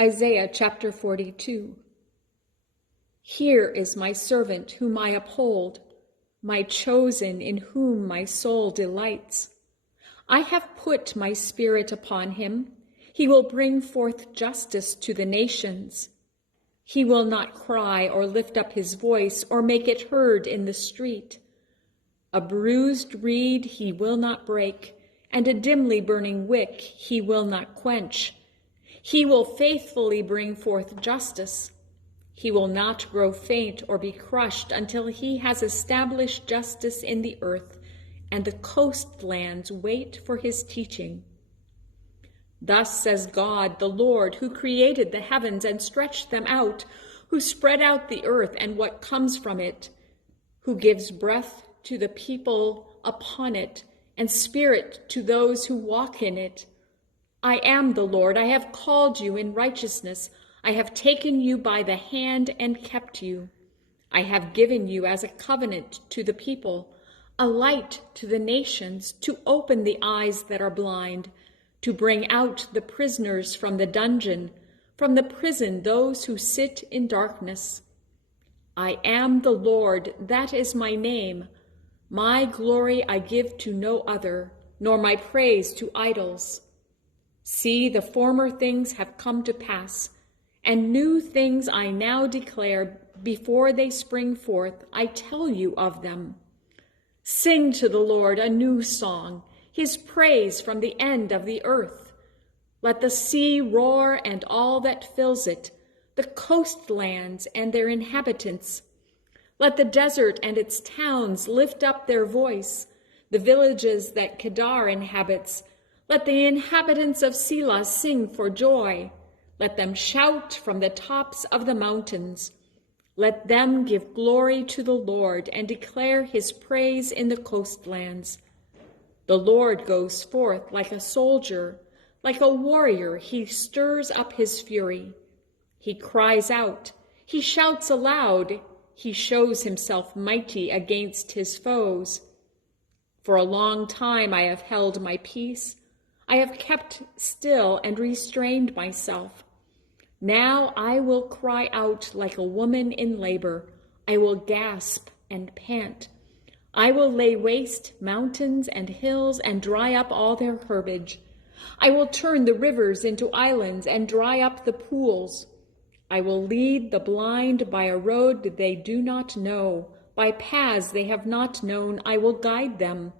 Isaiah chapter 42. Here is my servant whom I uphold, my chosen in whom my soul delights. I have put my spirit upon him. He will bring forth justice to the nations. He will not cry or lift up his voice or make it heard in the street. A bruised reed he will not break, and a dimly burning wick he will not quench. He will faithfully bring forth justice. He will not grow faint or be crushed until he has established justice in the earth, and the coastlands wait for his teaching. Thus says God, the Lord, who created the heavens and stretched them out, who spread out the earth and what comes from it, who gives breath to the people upon it, and spirit to those who walk in it. I am the Lord. I have called you in righteousness. I have taken you by the hand and kept you. I have given you as a covenant to the people, a light to the nations, to open the eyes that are blind, to bring out the prisoners from the dungeon, from the prison those who sit in darkness. I am the Lord, that is my name. My glory I give to no other, nor my praise to idols. See, the former things have come to pass, and new things I now declare. Before they spring forth, I tell you of them. Sing to the Lord a new song, his praise from the end of the earth. Let the sea roar and all that fills it, the coastlands and their inhabitants. Let the desert and its towns lift up their voice, the villages that Kedar inhabits. Let the inhabitants of Selah sing for joy. Let them shout from the tops of the mountains. Let them give glory to the Lord and declare his praise in the coastlands. The Lord goes forth like a soldier, like a warrior. He stirs up his fury. He cries out. He shouts aloud. He shows himself mighty against his foes. For a long time I have held my peace. I have kept still and restrained myself. Now I will cry out like a woman in labor. I will gasp and pant. I will lay waste mountains and hills and dry up all their herbage. I will turn the rivers into islands and dry up the pools. I will lead the blind by a road they do not know. By paths they have not known, I will guide them.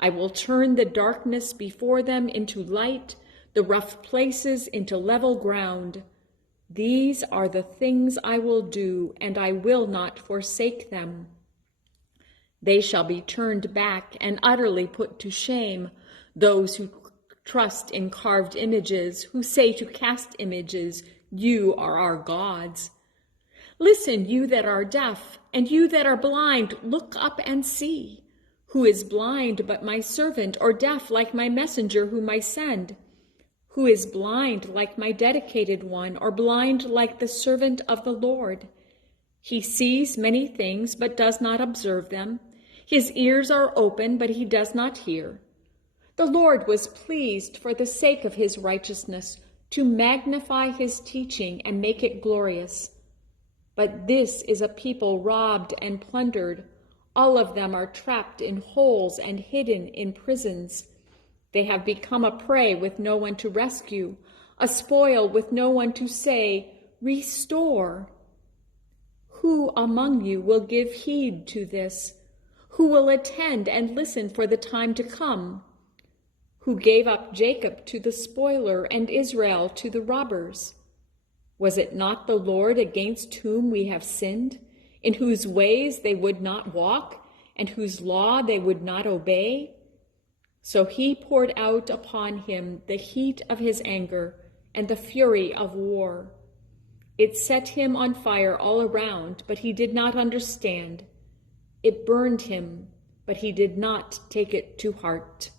I will turn the darkness before them into light, the rough places into level ground. These are the things I will do, and I will not forsake them. They shall be turned back and utterly put to shame, those who trust in carved images, who say to cast images, "You are our gods." Listen, you that are deaf, and you that are blind, look up and see. Who is blind but my servant, or deaf like my messenger whom I send? Who is blind like my dedicated one, or blind like the servant of the Lord? He sees many things, but does not observe them. His ears are open, but he does not hear. The Lord was pleased for the sake of his righteousness to magnify his teaching and make it glorious. But this is a people robbed and plundered. All of them are trapped in holes and hidden in prisons. They have become a prey with no one to rescue, a spoil with no one to say, "Restore." Who among you will give heed to this? Who will attend and listen for the time to come? Who gave up Jacob to the spoiler and Israel to the robbers? Was it not the Lord against whom we have sinned, in whose ways they would not walk, and whose law they would not obey? So he poured out upon him the heat of his anger and the fury of war. It set him on fire all around, but he did not understand. It burned him, but he did not take it to heart.